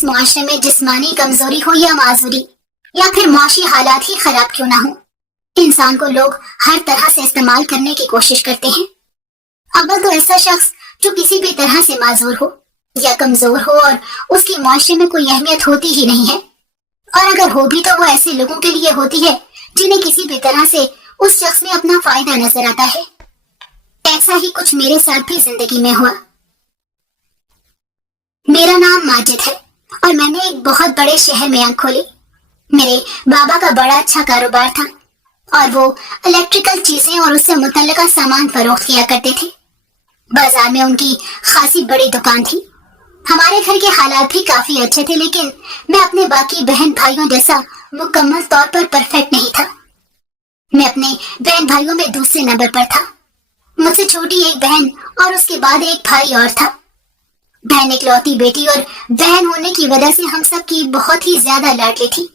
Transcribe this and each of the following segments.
اس معاشرے میں جسمانی کمزوری ہو یا معذوری یا پھر معاشی حالات ہی خراب کیوں نہ ہو، انسان کو لوگ ہر طرح سے استعمال کرنے کی کوشش کرتے ہیں۔ اول تو ایسا شخص جو کسی بھی طرح سے معذور ہو یا کمزور ہو اور اس کی معاشرے میں کوئی اہمیت ہوتی ہی نہیں ہے، اور اگر ہو بھی تو وہ ایسے لوگوں کے لیے ہوتی ہے جنہیں کسی بھی طرح سے اس شخص میں اپنا فائدہ نظر آتا ہے۔ ایسا ہی کچھ میرے ساتھ بھی زندگی میں ہوا۔ میرا نام ماجد ہے اور میں نے ایک بہت بڑے شہر میں آنکھ کھولی۔ میرے بابا کا بڑا اچھا کاروبار تھا اور وہ الیکٹریکل چیزیں اور اس سے متعلقہ سامان فروخت کیا کرتے تھے۔ بازار میں ان کی خاصی بڑی دکان تھی۔ ہمارے گھر کے حالات بھی کافی اچھے تھے، لیکن میں اپنے باقی بہن بھائیوں جیسا مکمل طور پر پرفیکٹ نہیں تھا۔ میں اپنے بہن بھائیوں میں دوسرے نمبر پر تھا۔ مجھ سے چھوٹی ایک بہن اور اس کے بعد ایک بھائی اور تھا۔ بہن اکلوتی بیٹی اور بہن ہونے کی وجہ سے ہم سب کی بہت ہی زیادہ لاڈلی تھی۔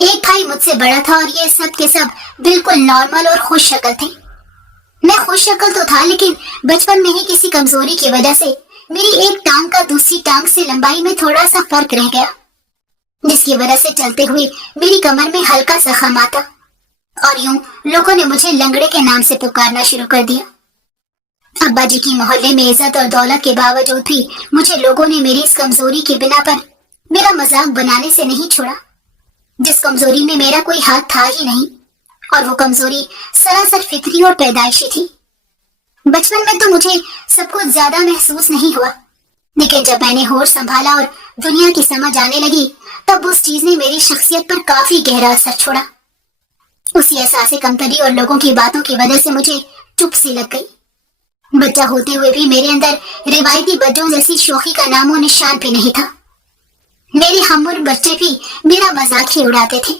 ایک بھائی مجھ سے بڑا تھا اور یہ سب کے سب بالکل نارمل اور خوش شکل تھے۔ میں خوش شکل تو تھا، لیکن بچپن میں ہی کسی کمزوری کی وجہ سے میری ایک ٹانگ کا دوسری ٹانگ سے لمبائی میں تھوڑا سا فرق رہ گیا، جس کی وجہ سے چلتے ہوئے میری کمر میں ہلکا زخم آتا اور یوں لوگوں نے مجھے لنگڑے کے نام سے پکارنا شروع کر دیا۔ ابا جی کی محلے میں عزت اور دولت کے باوجود بھی مجھے لوگوں نے میری اس کمزوری کی بنا پر میرا مذاق بنانے سے نہیں چھوڑا، جس کمزوری میں میرا کوئی ہاتھ تھا ہی نہیں، اور وہ کمزوری سراسر فطری اور پیدائشی تھی۔ بچپن میں تو مجھے سب کچھ زیادہ محسوس نہیں ہوا، لیکن جب میں نے ہوش سنبھالا اور دنیا کی سمجھ آنے لگی، تب اس چیز نے میری شخصیت پر کافی گہرا اثر چھوڑا۔ اسی احساس کمتری اور لوگوں کی باتوں کی وجہ سے مجھے چپ سی لگ گئی۔ بچہ ہوتے ہوئے بھی میرے اندر روایتی بچوں جیسی شوخی کا نام و نشان بھی نہیں تھا۔ میرے ہم عمر بچے بھی میرا مذاق ہی اڑاتے تھے،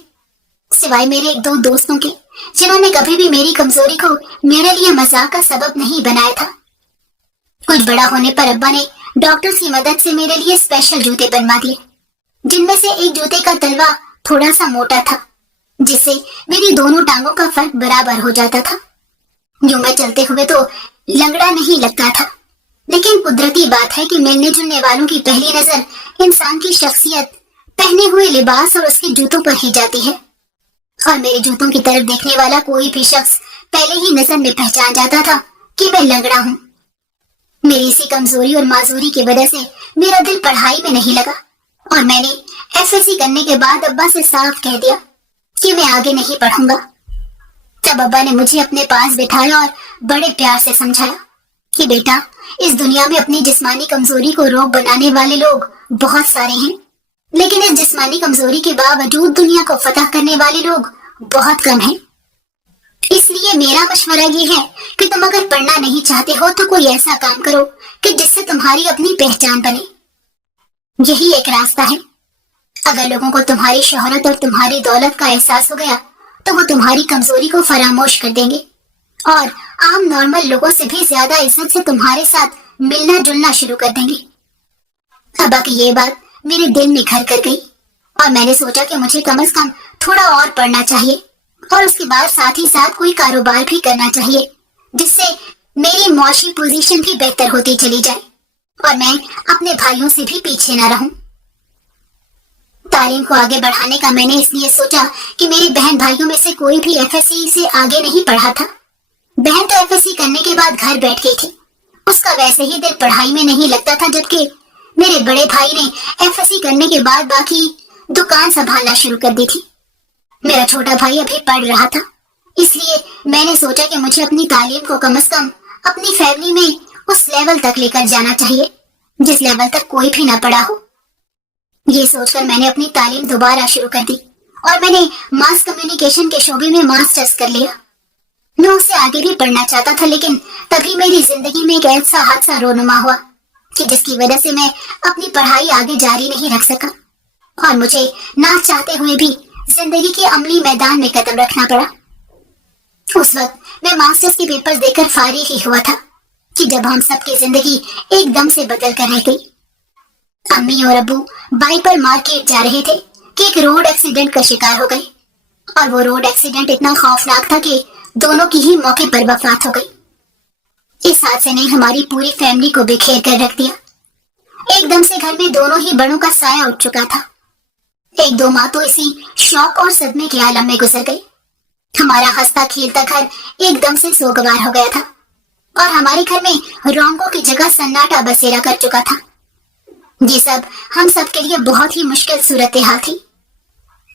سوائے میرے ایک دو دوستوں کے، جنہوں نے کبھی بھی میری کمزوری کو میرے لیے مذاق کا سبب نہیں بنایا تھا۔ کچھ بڑا ہونے پر ابا نے ڈاکٹرز کی مدد سے میرے لیے اسپیشل جوتے بنوا دیے، جن میں سے ایک جوتے کا تلوا تھوڑا سا موٹا تھا، جس سے میری دونوں ٹانگوں کا فرق برابر ہو جاتا تھا۔ یوں میں چلتے ہوئے تو لنگڑا نہیں لگتا تھا، لیکن قدرتی بات ہے کہ ملنے جلنے والوں کی پہلی نظر انسان کی شخصیت، پہنے ہوئے لباس اور اس کے جوتوں پر ہی جاتی ہے، اور میرے جوتوں کی طرف دیکھنے والا کوئی بھی شخص پہلے ہی نظر میں پہچان جاتا تھا کہ میں لنگڑا ہوں۔ میری اسی کمزوری اور معذوری کی وجہ سے میرا دل پڑھائی میں نہیں لگا، اور میں نے ایف ایس سی کرنے کے بعد ابا سے صاف کہہ دیا کہ میں آگے نہیں پڑھوں گا۔ تب ابا نے مجھے اپنے پاس بٹھایا اور بڑے پیار سے سمجھایا کہ بیٹا، اس دنیا میں اپنی جسمانی کمزوری کو روک بنانے والے لوگ بہت سارے ہیں، لیکن اس جسمانی کمزوری کے باوجود دنیا کو فتح کرنے والے لوگ بہت کم ہیں۔ اس لیے میرا مشورہ یہ ہے کہ تم اگر پڑھنا نہیں چاہتے ہو تو کوئی ایسا کام کرو کہ جس سے تمہاری اپنی پہچان بنے۔ یہی ایک راستہ ہے۔ اگر لوگوں کو تمہاری شہرت اور تمہاری دولت کا احساس ہو گیا تو وہ تمہاری کمزوری کو فراموش کر دیں گے، اور عام نارمل لوگوں سے بھی زیادہ عزت سے تمہارے ساتھ ملنا جلنا شروع کر دیں گے۔ ابا کی یہ بات میرے دل میں گھر کر گئی، اور میں نے سوچا کہ مجھے کم از کم تھوڑا اور پڑھنا چاہیے، اور اس کے بعد ساتھ ہی ساتھ کوئی کاروبار بھی کرنا چاہیے جس سے میری معاشی پوزیشن بھی بہتر ہوتی چلی جائے اور میں اپنے بھائیوں سے بھی پیچھے نہ رہوں۔ تعلیم کو آگے بڑھانے کا میں نے اس لیے سوچا کہ میرے بہن بھائیوں میں سے کوئی بھی ایف ایس سی سے آگے نہیں پڑھا تھا۔ بہن تو ایف ایس سی کرنے کے بعد گھر بیٹھ گئی تھی، اس کا ویسے ہی دل پڑھائی میں نہیں لگتا تھا، جبکہ میرے بڑے بھائی نے ایف ایس سی کرنے کے بعد باقی دکان سنبھالنا شروع کر دی تھی۔ میرا چھوٹا بھائی ابھی پڑھ رہا تھا، اس لیے میں نے سوچا کہ مجھے اپنی تعلیم کو کم از کم اپنی فیملی میں اس لیول تک لے کر جانا چاہیے جس لیول تک کوئی بھی نہ پڑھا ہو۔ یہ سوچ کر میں نے اپنی تعلیم دوبارہ شروع کر دی اور میں نے ماس کمیونیکیشن کے شعبے میں ماسٹرز کر لیا۔ میں اس سے آگے بھی پڑھنا چاہتا تھا، لیکن تبھی میری زندگی میں ایک ایسا حادثہ رونما ہوا کہ جس کی وجہ سے میں اپنی پڑھائی آگے جاری نہیں رکھ سکا، اور مجھے نہ چاہتے ہوئے بھی زندگی کے عملی میدان میں قدم رکھنا پڑا۔ اس وقت میں ماسٹرز کے پیپرز دے کر فارغ ہی ہوا تھا کہ جب ہم سب کی زندگی ایک دم سے بدل کر رہ گئی۔ امی اور ابو بائک پر مارکیٹ جا رہے تھے کہ ایک روڈ ایکسیڈنٹ کا شکار ہو گئے، اور وہ روڈ ایکسیڈنٹ اتنا خوفناک تھا کہ دونوں کی ہی موقع پر وفات ہو گئی۔ اس حادثے نے ہماری پوری فیملی کو بکھیر کر رکھ دیا۔ ایک دم سے घर में दोनों ही बड़ों का साया उठ चुका था। एक दो माह तो इसी शौक और सदमे के आलम में गुजर गई। हमारा हंसता खेलता घर एकदम से सोगवार हो गया था और हमारे घर में रौनकों की जगह सन्नाटा बसेरा कर चुका था। ये सब हम सब के लिए बहुत ही मुश्किल सूरत हाल थी।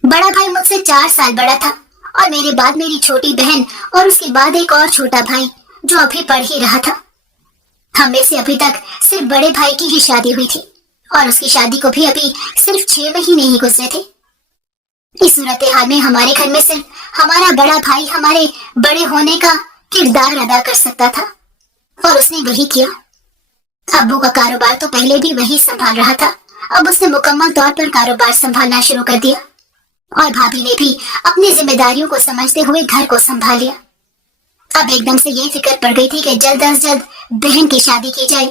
बड़ा भाई मुझसे 4 साल बड़ा था और मेरे बाद मेरी छोटी बहन और उसके बाद एक और छोटा भाई जो अभी पढ़ ही रहा था। हम में से अभी तक सिर्फ बड़े भाई की ही शादी हुई थी और उसकी शादी को भी अभी सिर्फ 6 महीने ही गुजरे थे। इस सूरत हाल में हमारे घर में सिर्फ हमारा बड़ा भाई हमारे बड़े होने का किरदार अदा कर सकता था और उसने वही किया। अब्बू का कारोबार तो पहले भी वही संभाल रहा था, अब उसने मुकम्मल तौर पर कारोबार संभालना शुरू कर दिया और भाभी ने भी अपनी जिम्मेदारियों को समझते हुए घर को संभाल लिया। अब एकदम से ये फिक्र पड़ गई थी कि जल्द अज जल्द बहन की शादी की जाए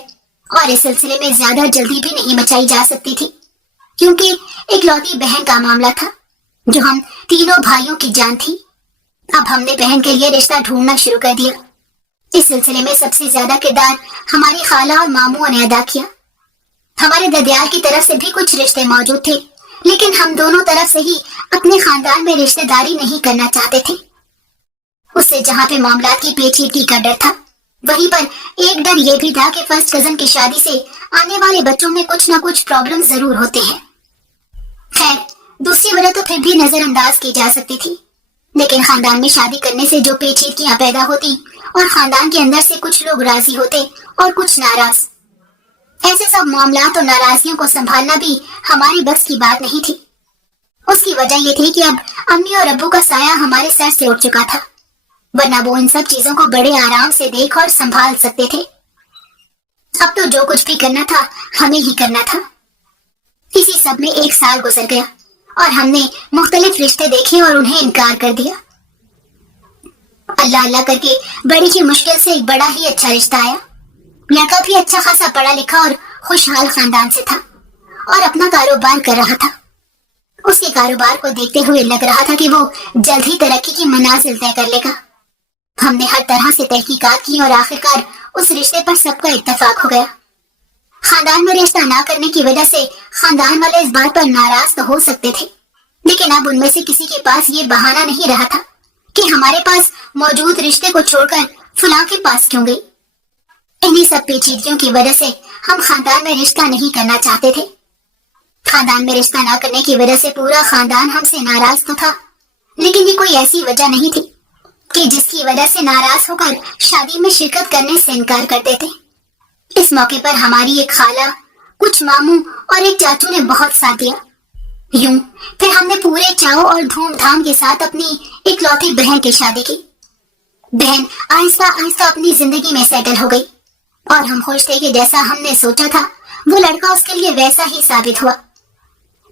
और इस सिलसिले में ज्यादा जल्दी भी नहीं मचाई जा सकती थी, क्योंकि इकलौती बहन का मामला था जो हम तीनों भाइयों की जान थी। अब हमने बहन के लिए रिश्ता ढूंढना शुरू कर दिया। इस सिलसिले में सबसे ज्यादा किरदार हमारी खाला और मामू ने अदा किया। हमारे ददियाल की तरफ से भी कुछ रिश्ते मौजूद थे, लेकिन हम दोनों तरफ से ही अपने खानदान में रिश्तेदारी नहीं करना चाहते थे। उससे जहाँ पे मामलात की पेचीदगी का डर था, वहीं पर एक डर ये भी था कि फर्स्ट कजन की शादी से आने वाले बच्चों में कुछ ना कुछ प्रॉब्लम जरूर होते हैं। खैर, दूसरी वजह तो फिर भी नजरअंदाज की जा सकती थी, लेकिन खानदान में शादी करने से जो पेचीदगियां पैदा होती और खानदान के अंदर से कुछ लोग राजी होते और कुछ नाराज, ऐसे सब मामलात और नाराजगियों को संभालना भी हमारी बस की बात नहीं थी। उसकी वजह ये थी कि अब अम्मी और अब्बू का साया हमारे सर से उठ चुका था, वरना वो इन सब चीजों को बड़े आराम से देख और संभाल सकते थे। अब तो जो कुछ भी करना था हमें ही करना था। इसी सब में 1 साल गुजर गया और हमने मुख्तलिफ रिश्ते देखे और उन्हें इनकार कर दिया। अल्लाह अल्लाह करके बड़ी ही मुश्किल से एक बड़ा ही अच्छा रिश्ता आया। लड़का भी अच्छा खासा पढ़ा लिखा और खुशहाल खानदान से था और अपना कारोबार कर रहा था। उसके कारोबार को देखते हुए लग रहा था कि वो जल्द ही तरक्की की मनाजिल तय कर लेगा। हमने हर तरह से तहकीकात की और आखिरकार उस रिश्ते पर सबका इत्तेफाक हो गया। खानदान में रिश्ता ना करने की वजह से खानदान वाले इस बात पर नाराज तो हो सकते थे, लेकिन अब उनमें से किसी के पास ये बहाना नहीं रहा था कि हमारे पास मौजूद रिश्ते को छोड़कर फलां के पास क्यों गई। इन्हीं सब पेचीदगियों की वजह से हम खानदान में रिश्ता नहीं करना चाहते थे। खानदान में रिश्ता ना करने की वजह से पूरा खानदान हमसे नाराज तो था, लेकिन ये कोई ऐसी वजह नहीं थी कि जिसकी वजह से नाराज होकर शादी में शिरकत करने से इनकार कर देते। इस मौके पर हमारी एक खाला, कुछ मामू और एक चाचू ने बहुत साथ दिया। यूं फिर हमने पूरे चाव और धूमधाम के साथ अपनी इकलौती बहन की शादी की। बहन आहिस्ता आहिस्ता अपनी जिंदगी में सेटल हो गई और हम खुश थे कि जैसा हमने सोचा था वो लड़का उसके लिए वैसा ही साबित हुआ।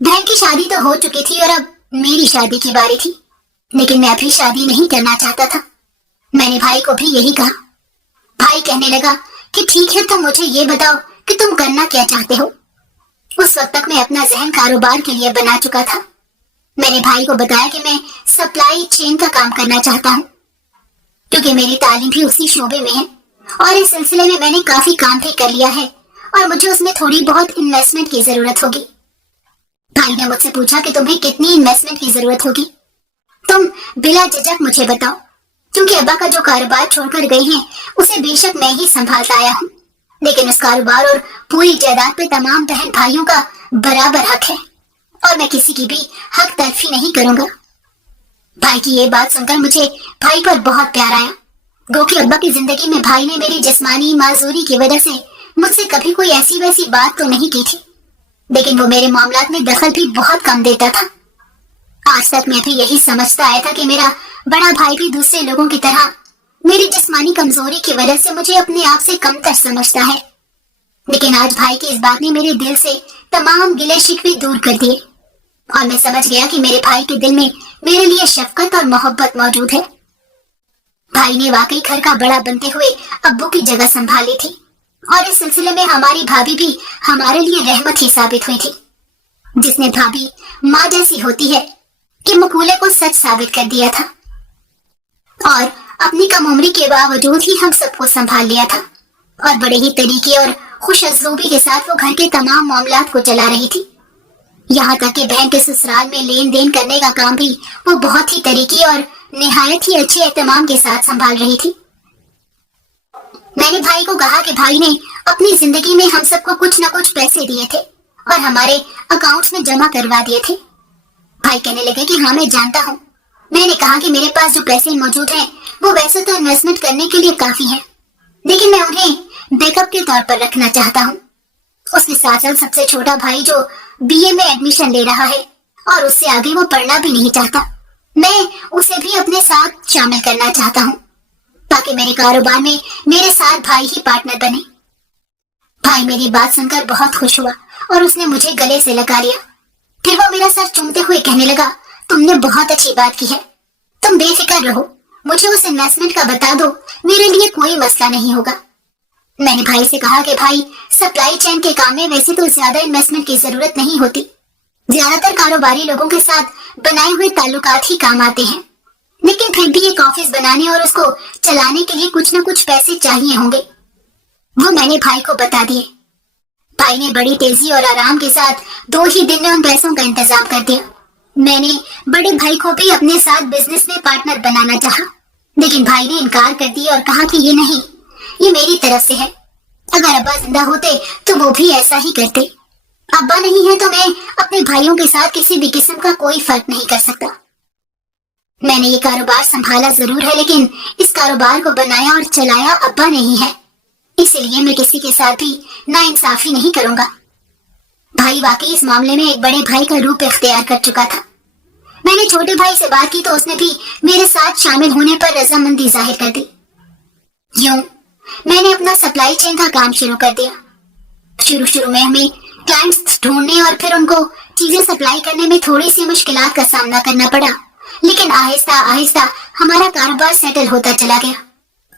बहन की शादी तो हो चुकी थी और अब मेरी शादी की बारी थी, लेकिन मैं अभी शादी नहीं करना चाहता था। मैंने भाई को भी यही कहा। भाई कहने लगा कि ठीक है, तुम मुझे ये बताओ कि तुम करना क्या चाहते हो। उस वक्त तक मैं अपना जहन कारोबार के लिए बना चुका था। मैंने भाई को बताया कि मैं सप्लाई चेन का काम करना चाहता हूँ, क्योंकि मेरी तालीम भी उसी शोबे में है और इस सिलसिले में मैंने काफी काम भी कर लिया है और मुझे उसमें थोड़ी बहुत इन्वेस्टमेंट की जरूरत होगी। भाई ने मुझसे पूछा कि तुम्हें कितनी इन्वेस्टमेंट की जरूरत होगी। तुम बिला झिझक मुझे बताओ, क्योंकि अब्बा का जो कारोबार छोड़कर गए हैं उसे बेशक मैं ही संभालता आया हूँ, लेकिन उस कारोबार और पूरी जायदाद पे तमाम बहन भाइयों का बराबर हक है और मैं किसी की भी हक तलफी नहीं करूंगा। भाई की ये बात सुनकर मुझे भाई पर बहुत प्यार आया। गो कि अब्बा की जिंदगी में भाई ने मेरी जिस्मानी माजूरी की वजह से मुझसे कभी कोई ऐसी वैसी बात तो नहीं की थी, लेकिन वो मेरे मामलात में दखल भी बहुत कम देता था। आज तक मैं भी यही समझता आया था कि मेरा बड़ा भाई भी दूसरे लोगों की तरह मेरी जिस्मानी कमजोरी की वजह से मुझे अपने आप से कमतर समझता है, लेकिन आज भाई की इस बात ने मेरे दिल से तमाम गिले शिकवे दूर कर दिए और मैं समझ गया कि मेरे भाई के दिल में मेरे लिए शफकत और मोहब्बत मौजूद है। भाई ने वाकई घर का बड़ा बनते हुए अब्बू की जगह संभाली थी और इस सिलसिले में हमारी भाभी भी हमारे लिए रहमत ही साबित हुई थी, जिसने भाभी माँ जैसी होती है कि मकूले को सच साबित कर दिया था और अपनी कम उम्री के बावजूद ही हम सबको संभाल लिया था और बड़े ही तरीके और خوش اسلوبی کے ساتھ وہ گھر کے تمام معاملات کو چلا رہی تھی. یہاں تک کہ بہن کے سسرال میں لین دین کرنے کا کام بھی وہ بہت ہی طریقے اور نہایت ہی اچھے اہتمام کے ساتھ سنبھال رہی تھی. میں نے بھائی کو کہا کہ بھائی نے اپنی زندگی میں ہم سب کو کچھ نہ کچھ پیسے دیے تھے اور ہمارے اکاؤنٹس میں جمع کروا دیے تھے. بھائی کہنے لگے کہ ہاں میں جانتا ہوں. میں نے کہا کہ میرے پاس جو پیسے موجود ہیں وہ ویسے تو انویسٹمنٹ کرنے کے لیے کافی ہیں، لیکن میں انہیں بیک اپ کے طور پر رکھنا چاہتا ہوں. اس کے ساتھ ساتھ سب سے چھوٹا بھائی جو BA میں ایڈمیشن لے رہا ہے اور اس سے آگے وہ پڑھنا بھی نہیں چاہتا، میں اسے بھی اپنے ساتھ شامل کرنا چاہتا ہوں تاکہ میرے کاروبار میں میرے ساتھ بھائی ہی پارٹنر بنے. بھائی میری بات سن کر بہت خوش ہوا اور اس نے مجھے گلے سے لگا لیا. پھر وہ میرا سر چومتے ہوئے کہنے لگا، تم نے بہت اچھی بات کی ہے، تم بے فکر رہو، مجھے اس انویسٹمنٹ کا بتا دو، میرے لیے کوئی مسئلہ نہیں ہوگا. میں نے بھائی سے کہا کہ بھائی سپلائی چین کے کام میں ویسے تو زیادہ انویسٹمنٹ کی ضرورت نہیں ہوتی، زیادہ تر کاروباری لوگوں کے ساتھ بنائے ہوئے تعلقات ہی کام آتے ہیں، لیکن پھر بھی ایک آفس بنانے اور اس کو چلانے کے لیے کچھ نہ کچھ پیسے چاہیے ہوں گے. وہ میں نے بھائی کو بتا دیے. بھائی نے بڑی تیزی اور آرام کے ساتھ 2 ہی دن میں ان پیسوں کا انتظام کر دیا. میں نے بڑے بھائی کو بھی اپنے ساتھ بزنس میں پارٹنر بنانا چاہا، لیکن بھائی نے انکار کر دیا اور کہا کہ یہ نہیں، یہ میری طرف سے ہے. اگر ابا زندہ ہوتے تو وہ بھی ایسا ہی کرتے. ابا نہیں ہے تو میں اپنے بھائیوں کے ساتھ کسی بھی قسم کا کوئی فرق نہیں کر سکتا. میں نے یہ کاروبار سنبھالا ضرور ہے، لیکن اس کاروبار کو بنایا اور چلایا ابا نہیں ہے، اسی لیے میں کسی کے ساتھ بھی ناانصافی نہیں کروں گا. بھائی واقعی اس معاملے میں ایک بڑے بھائی کا روپ اختیار کر چکا تھا. میں نے چھوٹے بھائی سے بات کی تو اس نے بھی میرے ساتھ شامل ہونے پر رضامندی ظاہر کر دی. یوں میں نے اپنا سپلائی چین کا کام شروع کر دیا. شروع میں ہمیں کلائنٹس ڈھونڈنے اور پھر ان کو چیزیں سپلائی کرنے میں تھوڑی سی مشکلات کا سامنا کرنا پڑا، لیکن آہستہ آہستہ ہمارا کاروبار سیٹل ہوتا چلا گیا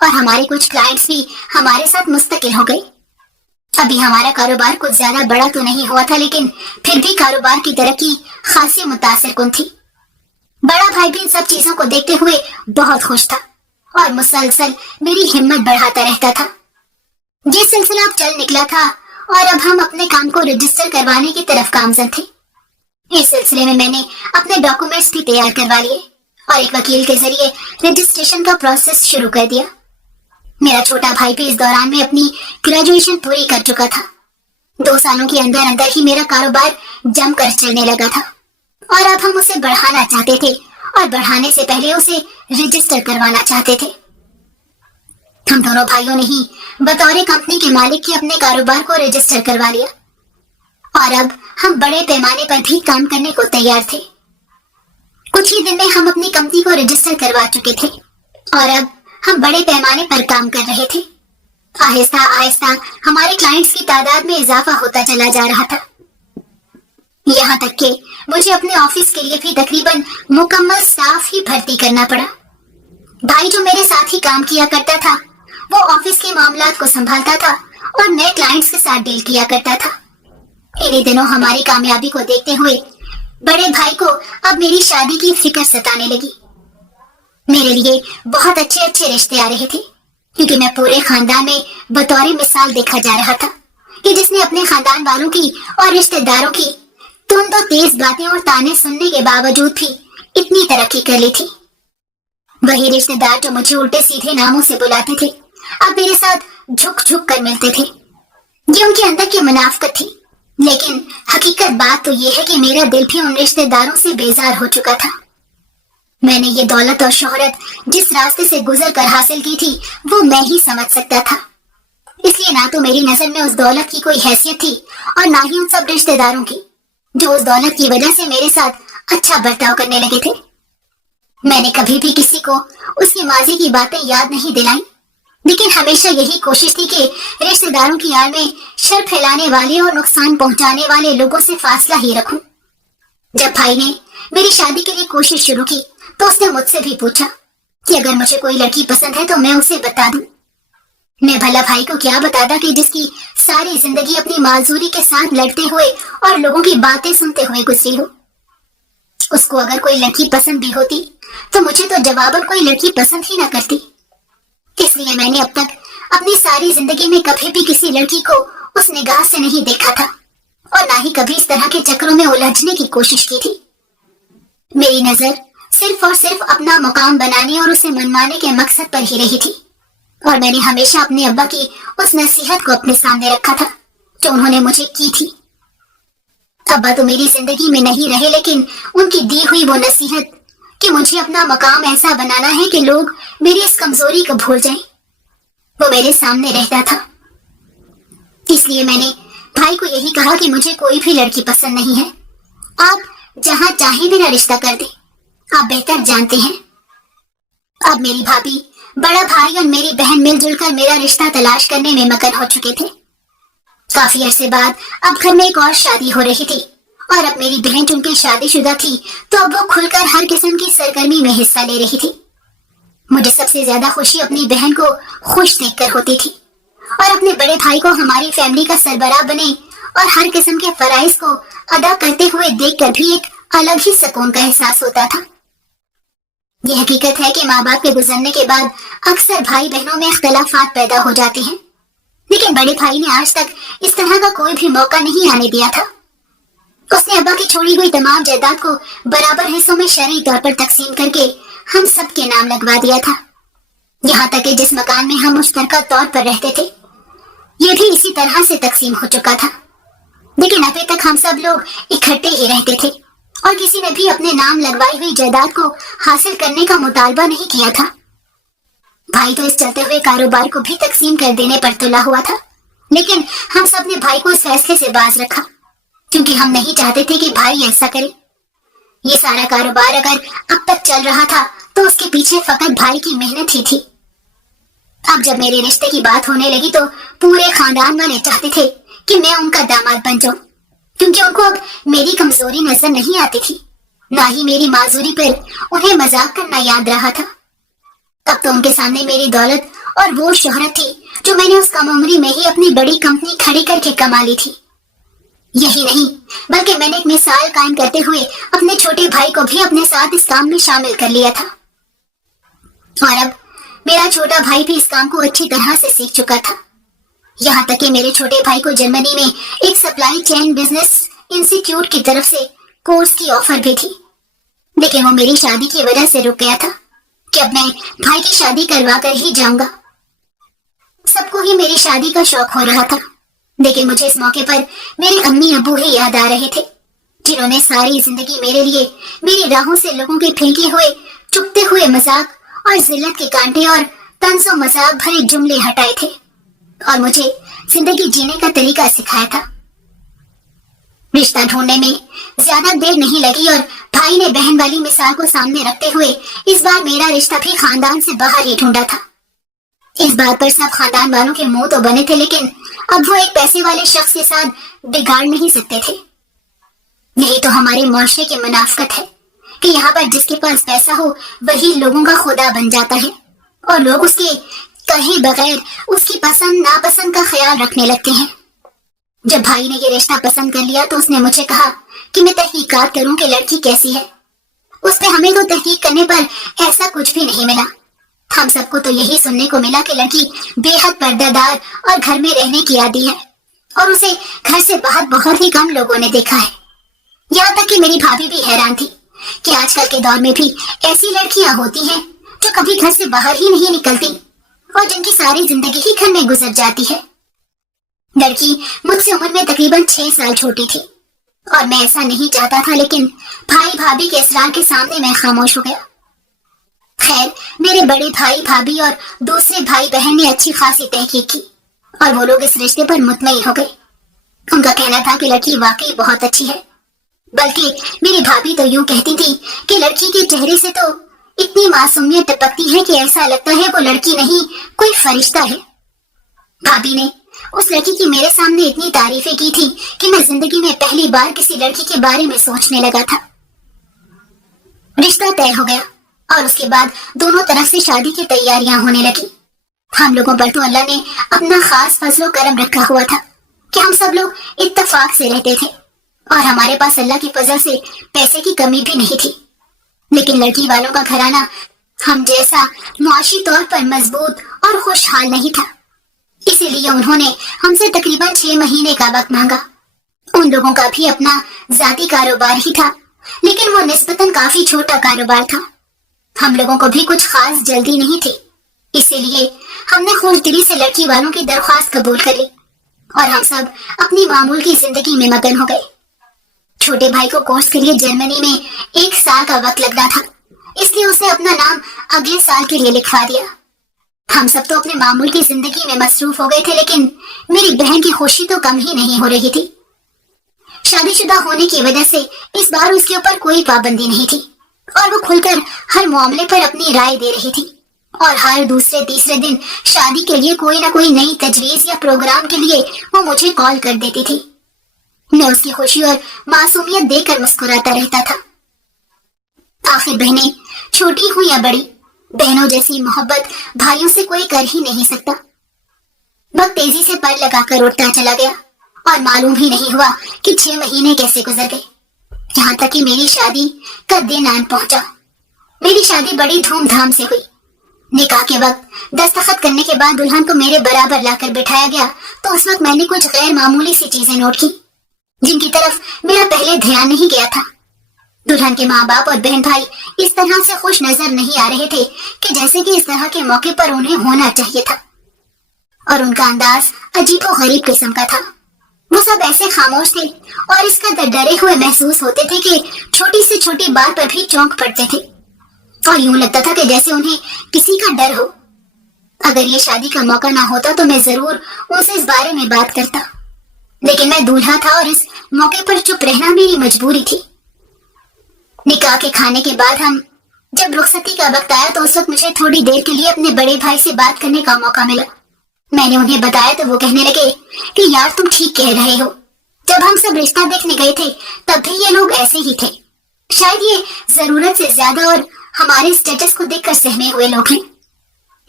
اور ہمارے کچھ کلائنٹس بھی ہمارے ساتھ مستقل ہو گئے. ابھی ہمارا کاروبار کچھ زیادہ بڑا تو نہیں ہوا تھا، لیکن پھر بھی کاروبار کی ترقی خاصی متاثر کن تھی. بڑا بھائی بھی ان سب چیزوں کو دیکھتے ہوئے بہت خوش تھا اور مسلسل میری ہمت بڑھاتا رہتا تھا. یہ سلسلہ اب چل نکلا تھا اور اب ہم اپنے کام کو رجسٹر کروانے کی طرف گامزن تھے. اس سلسلے میں میں نے اپنے ڈاکومنٹس بھی تیار کروا لیے اور ایک وکیل کے ذریعے رجسٹریشن کا پروسیس شروع کر دیا. میرا چھوٹا بھائی بھی اس دوران میں اپنی گریجویشن پوری کر چکا تھا. 2 سالوں کے اندر اندر ہی میرا کاروبار جم کر چلنے لگا تھا اور اب ہم اسے بڑھانا چاہتے تھے اور بڑھانے سے پہلے اسے رجسٹر کروانا چاہتے تھے. ہم دونوں بھائیوں نے ہی بطور کمپنی کے مالک کی اپنے کاروبار کو رجسٹر کروا لیا اور اب ہم بڑے پیمانے پر بھی کام کرنے کو تیار تھے. کچھ ہی دن میں ہم اپنی کمپنی کو رجسٹر کروا چکے تھے اور اب ہم بڑے پیمانے پر کام کر رہے تھے. آہستہ آہستہ ہمارے کلائنٹس کی تعداد میں اضافہ ہوتا چلا جا رہا تھا، یہاں تک کہ مجھے اپنے آفس کے لیے بھی تقریباً مکمل سٹاف ہی بھرتی کرنا پڑا. بھائی جو میرے ساتھ ہی کام کیا کرتا تھا وہ آفس کے معاملات کو سنبھالتا تھا اور میں کلائنٹس کے ساتھ ڈیل کیا کرتا تھا. انہی دنوں ہماری کامیابی کو دیکھتے ہوئے بڑے بھائی کو اب میری شادی کی فکر ستانے لگی. میرے لیے بہت اچھے رشتے آ رہے تھے کیونکہ میں پورے خاندان میں بطور مثال دیکھا جا رہا تھا کہ جس نے اپنے خاندان والوں کی اور رشتے داروں کی تند و تیز باتیں اور تانے سننے کے باوجود بھی اتنی ترقی کر لی تھی. وہی رشتے دار جو مجھے الٹے سیدھے ناموں سے بلاتے تھے اب میرے ساتھ جھک جھک کر ملتے تھے. یہ ان کے اندر کی منافقت تھی، لیکن حقیقت بات تو یہ ہے کہ میرا دل بھی ان رشتے داروں سے بیزار ہو چکا تھا. میں نے یہ دولت اور شہرت جس راستے سے گزر کر حاصل کی تھی وہ میں ہی سمجھ سکتا تھا، اس لیے نہ تو میری نظر میں اس دولت کی کوئی حیثیت تھی اور نہ ہی ان سب رشتے داروں کی جو اس دولت کی وجہ سے میرے ساتھ اچھا برتاؤ کرنے لگے تھے. میں نے کبھی بھی کسی کو اس کی ماضی کی باتیں یاد نہیں دلائیں، لیکن ہمیشہ یہی کوشش تھی کہ رشتے داروں کی آڑ میں شر پھیلانے والے اور نقصان پہنچانے والے لوگوں سے فاصلہ ہی رکھوں. جب بھائی نے میری شادی کے لیے کوشش شروع کی تو اس نے مجھ سے بھی پوچھا کہ اگر مجھے کوئی لڑکی پسند ہے تو میں اسے بتا دوں. میں بھلا بھائی کو کیا بتاتا کہ جس کی ساری زندگی اپنی معذوری کے ساتھ لڑتے ہوئے اور لوگوں کی باتیں سنتے ہوئے گزری ہو. اس کو اگر کوئی لڑکی پسند بھی ہوتی تو مجھے تو جواباً کوئی لڑکی پسند ہی نہ کرتی. اس لیے میں نے اب تک اپنی ساری زندگی میں کبھی بھی کسی لڑکی کو उस निगाह से नहीं देखा था और ना ही कभी इस तरह के चक्रों में उलझने की कोशिश की थी। मेरी नजर सिर्फ और सिर्फ अपना मुकाम बनाने और उसे मनवाने के मकसद पर ही रही थी और मैंने हमेशा अपने अब्बा की उस नसीहत को अपने सामने रखा था जो उन्होंने मुझे की थी। अब्बा तो मेरी जिंदगी में नहीं रहे, लेकिन उनकी दी हुई वो नसीहत कि मुझे अपना मकाम ऐसा बनाना है कि लोग मेरी इस कमजोरी को भूल जाएं, वो मेरे सामने रहता था। इसलिए मैंने भाई को यही कहा कि मुझे कोई भी लड़की पसंद नहीं है, आप जहां चाहे मेरा रिश्ता कर दे, आप बेहतर जानते हैं। अब मेरी भाभी, बड़ा भाई और मेरी बहन मिलजुल कर मेरा रिश्ता तलाश करने में मगन हो चुके थे। काफी अरसे बाद अब घर में एक और शादी हो रही थी और अब मेरी बहन चूंकि शादीशुदा थी तो अब वो खुलकर हर किस्म की सरगर्मी में हिस्सा ले रही थी। मुझे सबसे ज्यादा खुशी अपनी बहन को खुश देखकर होती थी और अपने बड़े भाई को हमारी फैमिली का सरबराह बने और हर किस्म के फराइज को अदा करते हुए देखकर भी एक अलग ही सुकून का एहसास होता था। यह हकीकत है कि माँ बाप के गुजरने के बाद अक्सर भाई बहनों में इख्तलाफात पैदा हो जाते हैं, लेकिन बड़े भाई ने आज तक इस तरह का कोई भी मौका नहीं आने दिया था। उसने अब्बा की छोड़ी हुई तमाम जायदाद को बराबर हिस्सों में शरई तौर पर तकसीम करके हम सब के नाम लगवा दिया था। यहाँ तक कि जिस मकान में हम मुश्तरका तौर पर रहते थे ये भी इसी तरह से तकसीम हो चुका था, लेकिन अभी तक हम सब लोग इकट्ठे ही रहते थे और किसी ने भी अपने नाम लगवाई हुई जायदाद को हासिल करने का मुतालबा नहीं किया था। भाई तो इस चलते हुए कारोबार को भी तकसीम कर देने पर तुला हुआ था, लेकिन हम सब ने भाई को इस फैसले से बाज रखा क्योंकि हम नहीं चाहते थे कि भाई ऐसा करे। ये सारा कारोबार अगर अब तक चल रहा था तो उसके पीछे फकत भाई की मेहनत ही थी। अब जब मेरे रिश्ते की बात होने लगी तो पूरे खानदान वाले चाहते थे कि मैं उनका दामाद बन जाऊं, क्योंकि उनको अब मेरी कमजोरी नजर नहीं आती थी, ना ही मेरी माजूरी पर उन्हें मजाक करना याद रहा था। तब तो उनके सामने मेरी दौलत और वो शोहरत थी जो मैंने उस कम उम्री में ही अपनी बड़ी कंपनी खड़ी करके कमा ली थी। यही नहीं बल्कि मैंने एक मिसाल कायम करते हुए अपने छोटे भाई को भी अपने साथ इस काम में शामिल कर लिया था और अब मेरा छोटा भाई भी इस काम को अच्छी तरह से सीख चुका था। यहाँ तक कि मेरे छोटे भाई को जर्मनी में एक सप्लाई चेन बिजनेस इंस्टीट्यूट की तरफ से कोर्स की ऑफर भी थी, लेकिन वो मेरी शादी की वजह से रुक गया था कि अब मैं भाई की शादी करवा कर ही जाऊंगा। सबको ही मेरी शादी का शौक हो रहा था, लेकिन मुझे इस मौके पर मेरे अम्मी अबू ही याद आ रहे थे जिन्होंने सारी जिंदगी मेरे लिए मेरी राहों से लोगों के फेंके हुए चुपते हुए मजाक और जिल्लत के कांटे और तंज और मजाक भरे जुमले हटाए थे और मुझे जिंदगी जीने का तरीका सिखाया था। रिश्ता ढूंढने में ज्यादा देर नहीं लगी और भाई ने बहन वाली मिसाल को सामने रखते हुए इस बार मेरा रिश्ता भी खानदान से बाहर ही ढूंढा था। इस बात पर सब खानदान वालों के मुंह तो बने थे, लेकिन अब वो एक पैसे वाले शख्स के साथ बिगाड़ नहीं सकते थे। यही तो हमारे मुआशरे की मुनाफकत है कि यहाँ पर जिसके पास पैसा हो वही लोगों का खुदा बन जाता है और लोग उसके कहे बगैर उसकी पसंद नापसंद का ख्याल रखने लगते हैं। जब भाई ने ये रिश्ता पसंद कर लिया तो उसने मुझे कहा कि मैं तहकीकात करूं कि लड़की कैसी है। उस पे हमें तो तहकीक करने पर ऐसा कुछ भी नहीं मिला। हम सबको तो यही सुनने को मिला कि लड़की बेहद पर्दादार और घर में रहने की आदी है और उसे घर से बाहर बहुत ही कम लोगों ने देखा है। यहाँ तक कि मेरी भाभी भी हैरान थी कि आजकल के दौर में भी ऐसी लड़कियां होती हैं जो कभी घर से बाहर ही नहीं निकलती और जिनकी सारी जिंदगी ही घर में गुजर जाती है। लड़की मुझसे उम्र में तकरीबन 6 साल छोटी थी और मैं ऐसा नहीं चाहता था, लेकिन भाई भाभी के इसरार के सामने मैं खामोश हो गया। खैर, मेरे बड़े भाई भाभी और दूसरे भाई बहन ने अच्छी खासी तहकीक की और वो लोग इस रिश्ते पर मुतमईन हो गए। उनका कहना था कि लड़की वाकई बहुत अच्छी है, बल्कि मेरी भाभी तो यूं कहती थी कि लड़की के चेहरे से तो इतनी मासूमियत टपकती है कि ऐसा लगता है वो लड़की नहीं कोई फरिश्ता है। भाभी ने उस लड़की की मेरे सामने इतनी तारीफें की थी कि मैं जिंदगी में पहली बार किसी लड़की के बारे में सोचने लगा था। रिश्ता तय हो गया और उसके बाद दोनों तरफ से शादी की तैयारियां होने लगी। हम लोगों पर तो अल्लाह ने अपना खास फजलो करम रखा हुआ था कि हम सब लोग इत्तेफाक से रहते थे और हमारे पास अल्लाह की फजल से पैसे की कमी भी नहीं थी। लेकिन लड़की वालों का घराना हम जैसा मुआशी तौर पर मजबूत और खुशहाल नहीं था। इसी लिए उन्होंने हमसे तकरीबन 6 महीने का वक्त मांगा। उन लोगों का भी अपना जाती कारोबार ही था, लेकिन वो निस्बतन काफी छोटा कारोबार था। हम लोगों को भी कुछ खास जल्दी नहीं थी, इसीलिए हमने खुशदिली से लड़की वालों की दरख्वास्त कबूल कर ली और हम सब अपनी मामूल की जिंदगी में मगन हो गए। छोटे भाई को कोर्स के लिए जर्मनी में 1 साल का वक्त लगना था, इसलिए उसने अपना नाम अगले साल के लिए लिखवा दिया। हम सब तो अपने मामूल की जिंदगी में मसरूफ हो गए थे, लेकिन मेरी बहन की खुशी तो कम ही नहीं हो रही थी। शादीशुदा होने की वजह से इस बार उसके ऊपर कोई पाबंदी नहीं थी और वो खुलकर हर मामले पर अपनी राय दे रही थी और हर दूसरे तीसरे दिन शादी के लिए कोई ना कोई नई तजवीज या प्रोग्राम के लिए वो मुझे कॉल कर देती थी। मैं उसकी खुशी और मासूमियत देखकर मुस्कुराता रहता था। आखिर बहनें छोटी हो या बड़ी, बहनों जैसी मोहब्बत भाइयों से कोई कर ही नहीं सकता। वक्त तेजी से पर लगाकर उड़ता चला गया और मालूम ही नहीं हुआ कि 6 महीने कैसे गुजर गए, यहाँ तक कि मेरी शादी का दिन आन पहुंचा। मेरी शादी बड़ी धूमधाम से हुई। निकाह के वक्त दस्तखत करने के बाद दुल्हन को मेरे बराबर लाकर बिठाया गया, तो उस वक्त मैंने कुछ गैर मामूली सी चीजें नोट की जिनकी तरफ मेरा पहले ध्यान नहीं गया था। दुल्हन के माँ बाप और बहन भाई इस तरह से खुश नजर नहीं आ रहे थे कि जैसे कि इस तरह के मौके पर उन्हें होना चाहिए था, और उनका अंदाज अजीबो गरीब किस्म का था। वो सब ऐसे खामोश थे और इस कदर डरे हुए महसूस होते थे कि छोटी से छोटी बात पर भी चौंक पड़ते थे और यूं लगता था कि जैसे उन्हें किसी का डर हो। अगर ये शादी का मौका ना होता तो मैं जरूर उनसे इस बारे में बात करता, लेकिन मैं दूल्हा था और इस मौके पर चुप रहना मेरी मजबूरी थी। निकाह के खाने के बाद हम जब रुखसती का वक्त आया तो उस वक्त मुझे थोड़ी देर के लिए अपने बड़े भाई से बात करने का मौका मिला। मैंने उन्हें बताया तो वो कहने लगे कि यार तुम ठीक कह रहे हो, जब हम सब रिश्ता देखने गए थे तब भी ये लोग ऐसे ही थे। शायद ये जरूरत से ज्यादा और हमारे स्टेटस को देखकर सहमे हुए लोग हैं।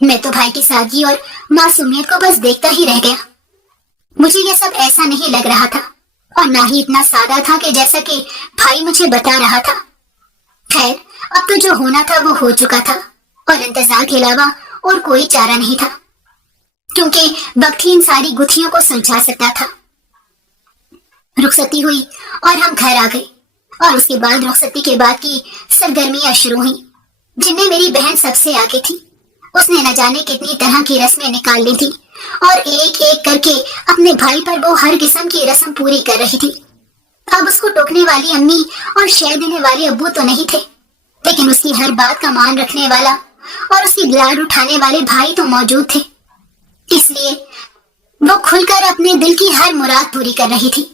मैं तो भाई की सादगी और मासूमियत को बस देखता ही रह गया। मुझे ये सब ऐसा नहीं लग रहा था और ना ही इतना सादा था कि जैसा कि भाई मुझे बता रहा था। खैर, अब तो जो होना था वो हो चुका था और इंतजार के अलावा और कोई चारा नहीं था, क्योंकि वक्त ही इन सारी गुत्थियों को सुलझा सकता था। रुखसती हुई और हम घर आ गए और उसके बाद रुखसती के बाद की सरगर्मियां शुरू हुई, जिनमें मेरी बहन सबसे आगे थी। उसने न जाने कितनी तरह की रस्में निकाल ली थी और एक एक करके अपने भाई पर वो हर किस्म की रस्म पूरी कर रही थी। अब उसको टोकने वाली अम्मी और शह देने वाले अब्बू तो नहीं थे, लेकिन उसकी हर बात का मान रखने वाला और उसकी लाड उठाने वाले भाई तो मौजूद थे। इसलिए वो खुलकर अपने दिल की हर मुराद पूरी कर रही थी।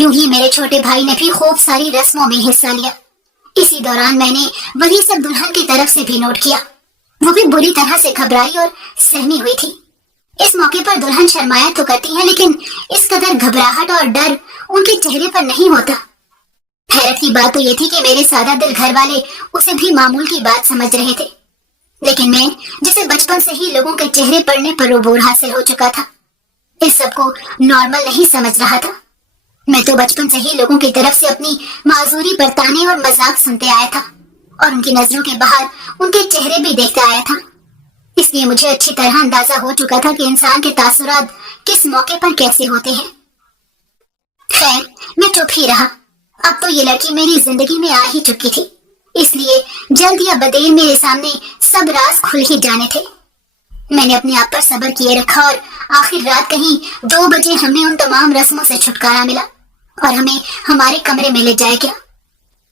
यूं ही मेरे छोटे भाई ने भी खूब सारी रस्मों में हिस्सा लिया। इसी दौरान मैंने वही सब दुल्हन की तरफ से भी नोट किया। वो भी बुरी तरह से घबराई और सहमी हुई थी। इस मौके पर दुल्हन शर्माया तो करती है, लेकिन इस कदर घबराहट और डर उनके चेहरे पर नहीं होता। हैरत की बात तो ये थी कि मेरे सादा दिल घर वाले उसे भी मामूल की बात समझ रहे थे, लेकिन मैं जिसे बचपन से ही लोगों के चेहरे पड़ने पर रोबोर हासिल हो चुका था, इस सब को नॉर्मल नहीं समझ रहा था। मैं तो बचपन से ही लोगों की तरफ से अपनी माजूरी बरताने और मजाक सुनते आया था और उनकी नजरों के बाहर उनके चेहरे भी देखते आया था। इसलिए मुझे अच्छी तरह अंदाजा हो चुका था कि इंसान के तासुरात किस मौके पर कैसे होते हैं। खैर, मैं चुप ही रहा। अब तो ये लड़की मेरी जिंदगी में आ ही चुकी थी, इसलिए जल्द या बदेर मेरे सामने सब राज खुल ही जाने थे। मैंने अपने आप पर सब्र किए रखा और आखिर रात कहीं 2 बजे हमें उन तमाम रस्मों से छुटकारा मिला और हमें हमारे कमरे में ले जाया गया।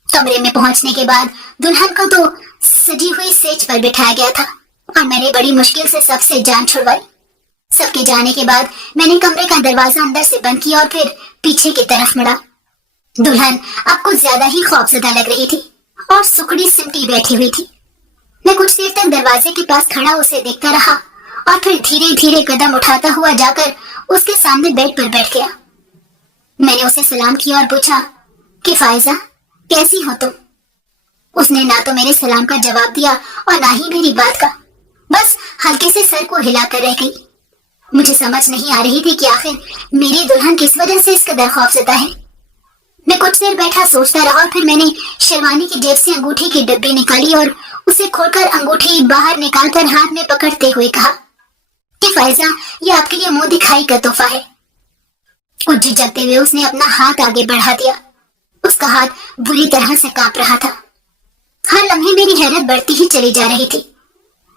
कमरे में पहुंचने के बाद दुल्हन को तो सजी हुई सेज पर बिठाया गया था और मैंने बड़ी मुश्किल से सबसे जान छुड़वाई। सबके जाने के बाद मैंने कमरे का दरवाजा अंदर से बंद किया और फिर पीछे की तरफ मुड़ा। दुल्हन अब कुछ ज्यादा ही खौफजदा लग रही थी और सुकड़ी सिमटी बैठी हुई थी। मैं कुछ देर तक दरवाजे के पास खड़ा उसे देखता रहा और फिर धीरे धीरे कदम उठाता हुआ जाकर उसके सामने बेड पर बैठ गया। मैंने उसे सलाम किया और पूछा कि फायजा, कैसी हो तुम? उसने ना तो मेरे सलाम का जवाब दिया और ना ही मेरी बात का, बस हल्के से सर को हिलाकर रह गई। मुझे समझ नहीं आ रही थी कि आखिर मेरी दुल्हन किस वजह से इस कदर खौफजदा है। मैं कुछ देर बैठा सोचता रहा और फिर मैंने शेरवानी की जेब से अंगूठी की डब्बी निकाली और उसे खोलकर अंगूठी बाहर निकालकर हाथ में पकड़ते हुए कहा, कि फायजा, ये आपके लिए मुंह दिखाई का तोहफा है। कुछ झिझकते हुए उसने अपना हाथ आगे बढ़ा दिया। उसका हाथ बुरी तरह से कांप रहा था। हर लम्हे मेरी हैरत बढ़ती ही चली जा रही थी।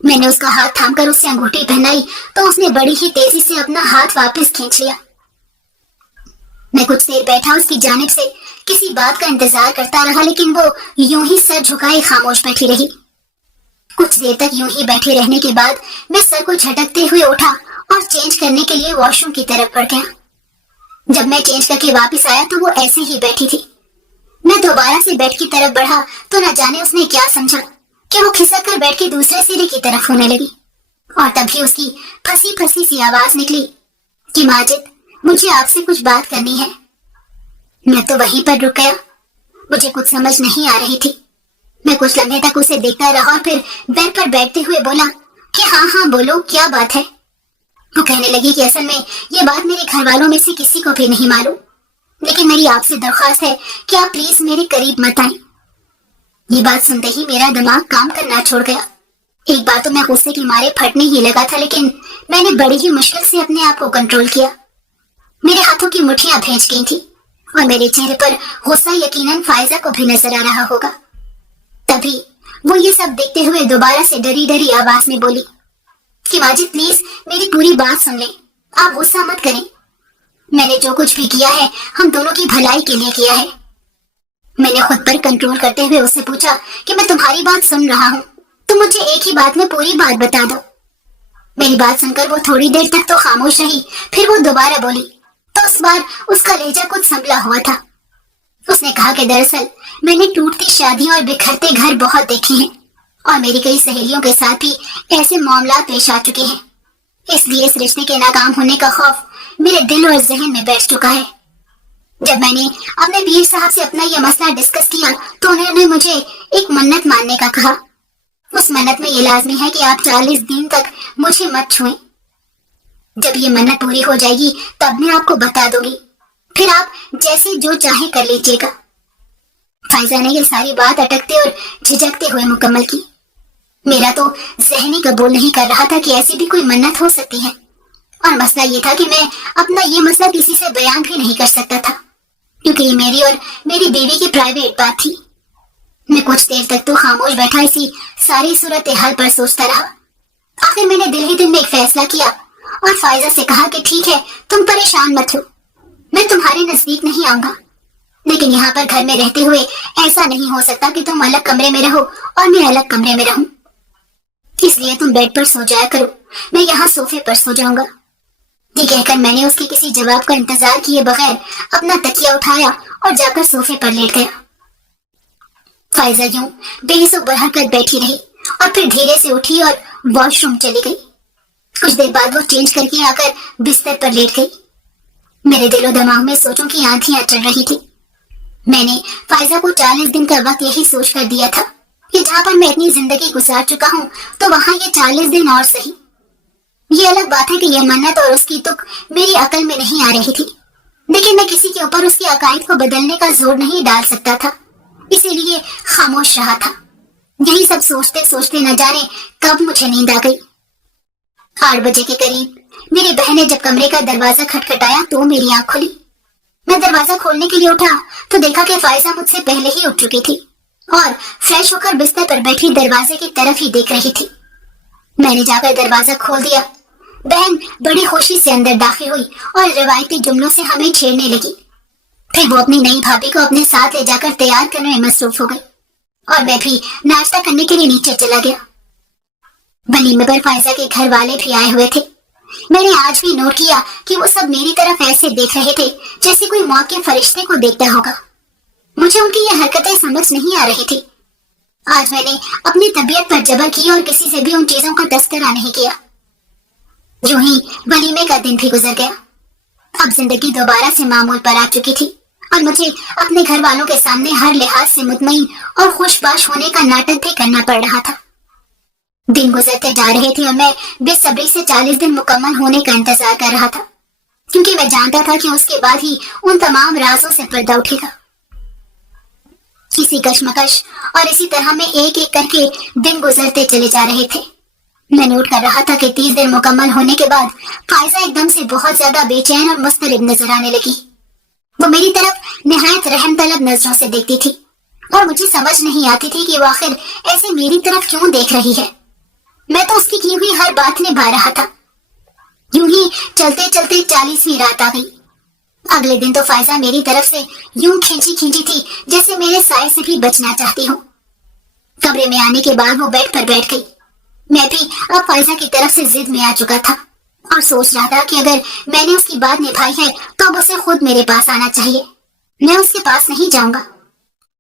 मैंने उसका हाथ थामकर उससे अंगूठी पहनाई तो उसने बड़ी ही तेजी से अपना हाथ वापस खींच लिया। मैं कुछ देर बैठा उसकी जानिब से किसी बात का इंतजार करता रहा, लेकिन वो यूं ही सर झुकाए खामोश बैठी रही। कुछ देर तक यूं ही बैठे रहने के बाद मैं सर को झटकते हुए उठा और चेंज करने के लिए वॉशरूम की तरफ बढ़ गया। जब मैं चेंज करके वापस आया तो वो ऐसे ही बैठी थी। मैं दोबारा से बेड की तरफ बढ़ा तो न जाने उसने क्या समझा कि वो खिसक कर बेड के दूसरे सिरे की तरफ होने लगी, और तभी उसकी फंसी फंसी सी आवाज निकली कि माजिद, मुझे आपसे कुछ बात करनी है। मैं तो वहीं पर रुक गया। मुझे कुछ समझ नहीं आ रही थी। मैं कुछ लम्हे तक उसे देखता रहा और फिर बेड पर बैठते हुए बोला कि हाँ हाँ बोलो, क्या बात है। वो कहने लगी कि असल में ये बात मेरे घर वालों में से किसी को भी नहीं मालूम, लेकिन मेरी आपसे दरख्वास्त है कि आप प्लीज मेरे करीब मत आएं। ये बात सुनते ही मेरा दिमाग काम करना छोड़ गया। एक बार तो मैं गुस्से के मारे फटने ही लगा था, लेकिन मैंने बड़ी ही मुश्किल से अपने आप को कंट्रोल किया। मेरे हाथों की मुट्ठियां भींच गई थी और मेरे चेहरे पर गुस्सा यकीनन फायजा को भी नजर आ रहा होगा। तभी वो ये सब देखते हुए दोबारा से डरी डरी आवाज में बोली कि माजिद प्लीज मेरी पूरी बात सुन लें, आप गुस्सा मत करें। मैंने जो कुछ भी किया है हम दोनों की भलाई के लिए किया है। मैंने खुद पर कंट्रोल करते हुए उससे पूछा कि मैं तुम्हारी बात सुन रहा हूँ, तुम मुझे एक ही बात में पूरी बात बता दो। मेरी बात सुनकर वो थोड़ी देर तक तो खामोश रही, फिर वो दोबारा बोली तो उस बार उसका लहजा कुछ संभला हुआ था। उसने कहा कि दरअसल मैंने टूटती शादियां और बिखरते घर बहुत देखे हैं और मेरी कई सहेलियों के साथ भी ऐसे मामला पेश आ चुके हैं, इसलिए इस रिश्ते के नाकाम होने का खौफ मेरे दिल और जहन में बैठ चुका है। जब मैंने अपने पीर साहब से अपना यह मसला डिस्कस किया तो उन्होंने मुझे एक मन्नत मानने का कहा। उस मन्नत में ये लाजमी है कि आप 40 दिन तक मुझे मत छुएं। जब ये मन्नत पूरी हो जाएगी तब मैं आपको बता दूंगी, फिर आप जैसे जो चाहे कर लीजिएगा। फायजा ने ये सारी बात अटकते और झिझकते हुए मुकम्मल की। मेरा तो ज़हनी कबूल नहीं कर रहा था कि ऐसी भी कोई मन्नत हो सकती है, और मसला ये था कि मैं अपना ये मसला किसी से बयान भी नहीं कर सकता था, क्योंकि ये मेरी और मेरी बीवी की प्राइवेट बात थी। मैं कुछ देर तक तो खामोश बैठा इसी सारी सूरत हाल पर सोचता रहा। आखिर मैंने दिल ही दिल में एक फैसला किया और फायजा से कहा कि ठीक है, तुम परेशान मत हो, मैं तुम्हारे नजदीक नहीं आऊंगा, लेकिन यहाँ पर घर में रहते हुए ऐसा नहीं हो सकता कि तुम अलग कमरे में रहो और मैं अलग कमरे में रहूं। इसलिए तुम बेड पर सो जाया करो, मैं यहाँ सोफे पर सो जाऊंगा। ये कहकर मैंने उसके किसी जवाब का इंतजार किए बगैर अपना तकिया उठाया और जाकर सोफे पर लेट गया। फायजा यूं बेसुख बढ़ कर बैठी रही और फिर धीरे से उठी और वॉशरूम चली गई। कुछ देर बाद वो चेंज करके आकर बिस्तर पर लेट गई। मेरे दिलो दिमाग में सोचों की आंधियां चल रही थी। मैंने फायजा को 40 दिन का वक्त यही सोच कर दिया था कि जहाँ पर मैं इतनी जिंदगी गुजार चुका हूँ तो वहां ये 40 दिन और सही। ये अलग बात है कि यह मन्नत और उसकी तुक मेरी अकल में नहीं आ रही थी, लेकिन मैं किसी के ऊपर उसके अकायद को बदलने का जोर नहीं डाल सकता था, इसीलिए खामोश रहा था। यही सब सोचते सोचते न जाने कब मुझे नींद आ गई। 8 बजे के करीब मेरी बहन ने जब कमरे का दरवाजा खटखटाया तो मेरी आंख खुली। मैं दरवाजा खोलने के लिए उठा तो देखा कि फायजा मुझसे पहले ही उठ चुकी थी और फ्रेश होकर बिस्तर पर बैठी दरवाजे की तरफ ही देख रही थी। मैंने जाकर दरवाजा खोल दिया। बहन बड़ी खुशी से अंदर दाखिल हुई और रिवायती जुमलों से हमें छेड़ने लगी। फिर वो अपनी नई भाभी को अपने साथ ले जाकर तैयार करने में मसरूफ हो गई और मैं भी नाश्ता करने के लिए नीचे चला गया। वलीमे पर फायजा के घर वाले भी आए हुए थे। मैंने आज भी नोट किया कि वो सब मेरी तरफ ऐसे देख रहे थे जैसे कोई मौत के फरिश्ते को देखता होगा। मुझे उनकी ये हरकतें समझ नहीं आ रही थी। आज मैंने अपनी तबीयत पर जबर किया और किसी से भी उन चीजों का तस्करा नहीं किया। यूं ही वलीमे का दिन भी गुजर गया। अब जिंदगी दोबारा से मामूल पर आ चुकी थी और मुझे अपने घर वालों के सामने हर लिहाज से मुतमईन और खुशबाश होने का नाटक भी करना पड़ रहा था। दिन गुजरते जा रहे थे और मैं बेसब्री से 40 दिन मुकम्मल होने का इंतजार कर रहा था, क्योंकि मैं जानता था कि उसके बाद ही उन तमाम राजों से पर्दा उठेगा। इसी कशमकश और इसी तरह में एक एक करके दिन गुजरते चले जा रहे थे। میں نوٹ کر رہا تھا کہ 30 دن مکمل ہونے کے بعد فائزہ ایک دم سے بہت زیادہ بے چین اور مضطرب نظر آنے لگی۔ وہ میری طرف نہایت رحم طلب نظروں سے دیکھتی تھی اور مجھے سمجھ نہیں آتی تھی کہ وہ آخر ایسے میری طرف کیوں دیکھ رہی ہے۔ میں تو اس کی ہوئی ہر بات نبھا رہا تھا۔ یوں ہی چلتے چلتے 40ویں رات آ گئی۔ اگلے دن تو فائزہ میری طرف سے یوں کھینچی تھی جیسے میرے سائے سے بھی بچنا چاہتی ہوں۔ کمرے میں آنے کے بعد وہ بیڈ پر بیٹھ گئی۔ میں بھی اب فائزہ کی طرف سے ضد میں آ چکا تھا اور سوچ رہا تھا کہ اگر میں نے اس کی بات نبھائی ہے تو اب اسے خود میرے پاس آنا چاہیے، میں اس کے پاس نہیں جاؤں گا۔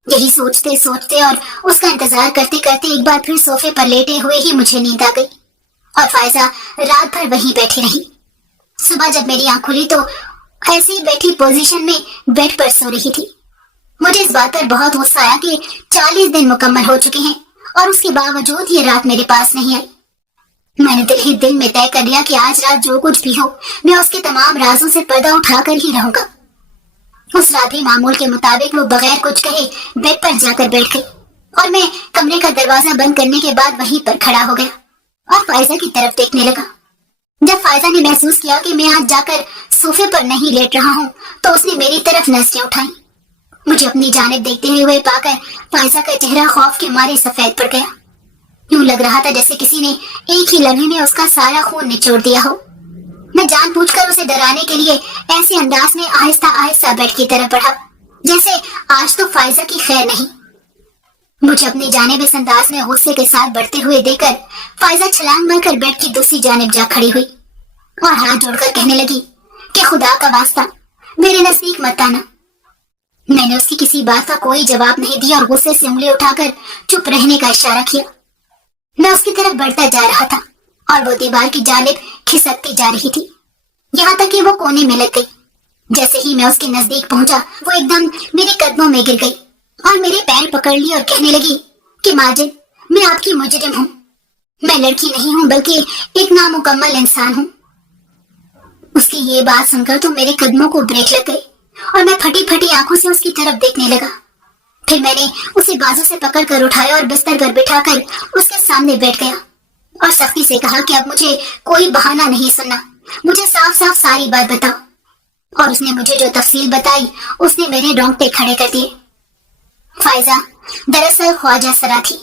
یہی سوچتے سوچتے اور اس کا انتظار کرتے کرتے ایک بار پھر صوفے پر لیٹے ہوئے ہی مجھے نیند آ گئی اور فائزہ رات بھر وہیں بیٹھی رہی۔ صبح جب میری آنکھ کھلی تو ایسی بیٹھی پوزیشن میں بیڈ پر سو رہی تھی۔ مجھے اس بات پر بہت غصہ آیا کہ 40 دن مکمل ہو چکے ہیں اور اس کے باوجود یہ رات میرے پاس نہیں آئی۔ میں نے دل میں طے کر لیا کہ آج رات جو کچھ بھی ہو میں اس کے تمام رازوں سے پردہ اٹھا کر ہی رہوں گا۔ اس رات بھی معمول کے مطابق وہ بغیر کچھ کہے بیڈ پر جا کر بیٹھ گئی اور میں کمرے کا دروازہ بند کرنے کے بعد وہیں پر کھڑا ہو گیا اور فائزہ کی طرف دیکھنے لگا۔ جب فائزہ نے محسوس کیا کہ میں آج جا کر صوفے پر نہیں لیٹ رہا ہوں تو اس نے میری طرف نظریں اٹھائیں۔ مجھے اپنی جانب دیکھتے ہوئے پا کر فائزہ کا چہرہ خوف کے مارے سفید پڑ گیا۔ یوں لگ رہا تھا جیسے کسی نے ایک ہی لمحے میں اس کا سارا خون نچوڑ دیا ہو۔ میں جان بوجھ کر اسے ڈرانے کے لیے ایسے انداز میں آہستہ آہستہ بیڈ کی طرف بڑھا جیسے آج تو فائزہ کی خیر نہیں۔ مجھے اپنی جانب اس انداز میں غصے کے ساتھ بڑھتے ہوئے دیکھ کر فائزہ چھلانگ مار کر بیڈ کی دوسری جانب جا کھڑی ہوئی اور ہاتھ جوڑ کر کہنے لگی کہ خدا کا واسطہ میرے نزدیک مت آنا۔ میں نے اس کی کسی بات کا کوئی جواب نہیں دیا اور غصے سے انگلی اٹھا کر چپ رہنے کا اشارہ کیا۔ میں اس کی طرف بڑھتا جا رہا تھا اور وہ دیوار کی جانب کھسکتی جا رہی تھی یہاں تک کہ وہ کونے میں لگ گئی۔ جیسے ہی میں اس کے نزدیک پہنچا وہ ایک دم میرے قدموں میں گر گئی اور میرے پیر پکڑ لی اور کہنے لگی کہ ماجد میں آپ کی مجرم ہوں، میں لڑکی نہیں ہوں بلکہ ایک نامکمل انسان ہوں۔ اس کی یہ بات سن کر تو میرے قدموں کو بریک لگ گئی اور میں پھٹی پھٹی آنکھوں سے اس کی طرف دیکھنے لگا۔ پھر میں نے اسے بازو سے پکڑ کر اٹھایا اور بستر پر بٹھا کر اس کے سامنے بیٹھ گیا اور سختی سے کہا کہ اب مجھے کوئی بہانہ نہیں سننا، مجھے صاف صاف ساری بات بتاؤ۔ اور اس نے مجھے جو تفصیل بتائی اس نے میرے رونگٹے کھڑے کر دیے۔ فائزہ دراصل خواجہ سرا تھی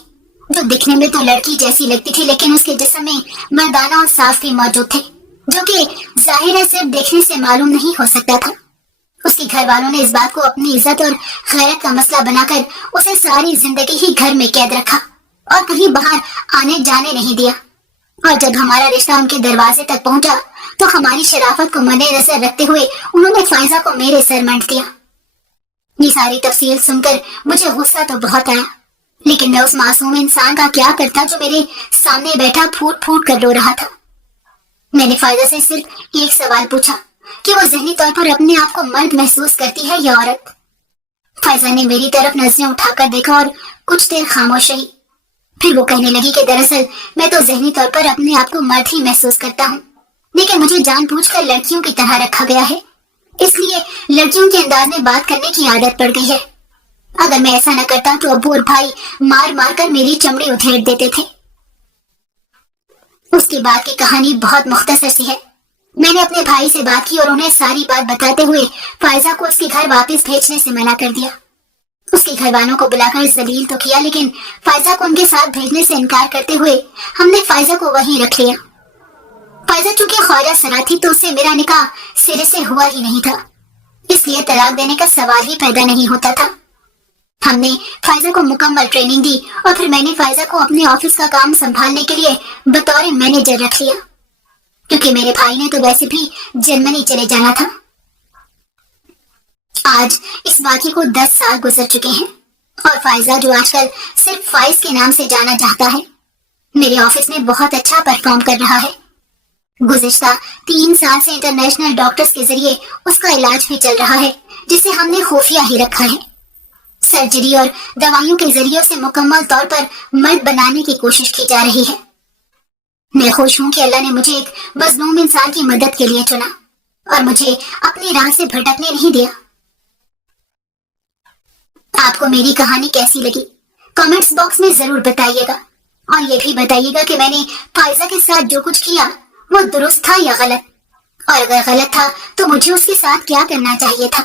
جو دکھنے میں تو لڑکی جیسی لگتی تھی لیکن اس کے جسم میں مردانہ اور صاف بھی موجود تھے جو کہ ظاہر ہے صرف دیکھنے سے معلوم نہیں ہو سکتا تھا۔ اس کے گھر والوں نے اس بات کو اپنی عزت اور غیرت کا مسئلہ بنا کر اسے ساری زندگی ہی گھر میں قید رکھا اور کہیں باہر آنے جانے نہیں دیا، اور جب ہمارا رشتہ ان کے دروازے تک پہنچا تو ہماری شرافت کو مد نظر رکھتے ہوئے انہوں نے فائزہ کو میرے سر منڈ دیا۔ یہ ساری تفصیل سن کر مجھے غصہ تو بہت آیا لیکن میں اس معصوم انسان کا کیا کرتا جو میرے سامنے بیٹھا پھوٹ پھوٹ کر رو رہا تھا۔ میں نے فائزہ سے صرف ایک سوال پوچھا کہ وہ ذہنی طور پر اپنے آپ کو مرد محسوس کرتی ہے یا عورت۔ فائزہ نے میری طرف نظریں اٹھا کر دیکھا اور کچھ دیر خاموش رہی، پھر وہ کہنے لگی کہ دراصل میں تو ذہنی طور پر اپنے آپ کو مرد ہی محسوس کرتا ہوں لیکن مجھے جان بوجھ کر لڑکیوں کی طرح رکھا گیا ہے، اس لیے لڑکیوں کے انداز میں بات کرنے کی عادت پڑ گئی ہے۔ اگر میں ایسا نہ کرتا تو ابو اور بھائی مار مار کر میری چمڑی ادھیڑ دیتے تھے۔ اس کے بعد کی کہانی بہت مختصر سی ہے۔ میں نے اپنے بھائی سے بات کی اور انہیں ساری بات بتاتے ہوئے فائزہ کو اس کے گھر واپس بھیجنے سے منع کر دیا۔ اس کے گھر والوں کو بلا کر ذلیل تو کیا لیکن فائزہ کو ان کے ساتھ بھیجنے سے انکار کرتے ہوئے ہم نے فائزہ کو وہیں رکھ لیا۔ فائزہ چونکہ خواجہ سرا تھی تو اس سے میرا نکاح سرے سے ہوا ہی نہیں تھا، اس لیے طلاق دینے کا سوال ہی پیدا نہیں ہوتا تھا۔ ہم نے فائزہ کو مکمل ٹریننگ دی اور پھر میں نے فائزہ کو اپنے آفس کا کام سنبھالنے کے لیے بطور مینیجر رکھ لیا کیونکہ میرے بھائی نے تو ویسے بھی جرمنی چلے جانا تھا۔ آج اس واقعے کو 10 سال گزر چکے ہیں اور فائزہ جو آج کل صرف فائز کے نام سے جانا جاتا ہے میرے آفس میں بہت اچھا پرفارم کر رہا ہے۔ گزشتہ 3 سال سے انٹرنیشنل ڈاکٹرز کے ذریعے اس کا علاج بھی چل رہا ہے جسے ہم نے خفیہ ہی رکھا ہے۔ سرجری اور دوائیوں کے ذریعے سے مکمل طور پر مرد بنانے کی کوشش کی جا رہی ہے۔ میں خوش ہوں کہ اللہ نے مجھے ایک مظلوم انسان کی مدد کے لیے چنا اور مجھے اپنی راہ سے بھٹکنے نہیں دیا۔ آپ کو میری کہانی کیسی لگی؟ کامنٹس باکس میں ضرور بتائیے گا اور یہ بھی بتائیے گا کہ میں نے فائزہ کے ساتھ جو کچھ کیا وہ درست تھا یا غلط، اور اگر غلط تھا تو مجھے اس کے ساتھ کیا کرنا چاہیے تھا۔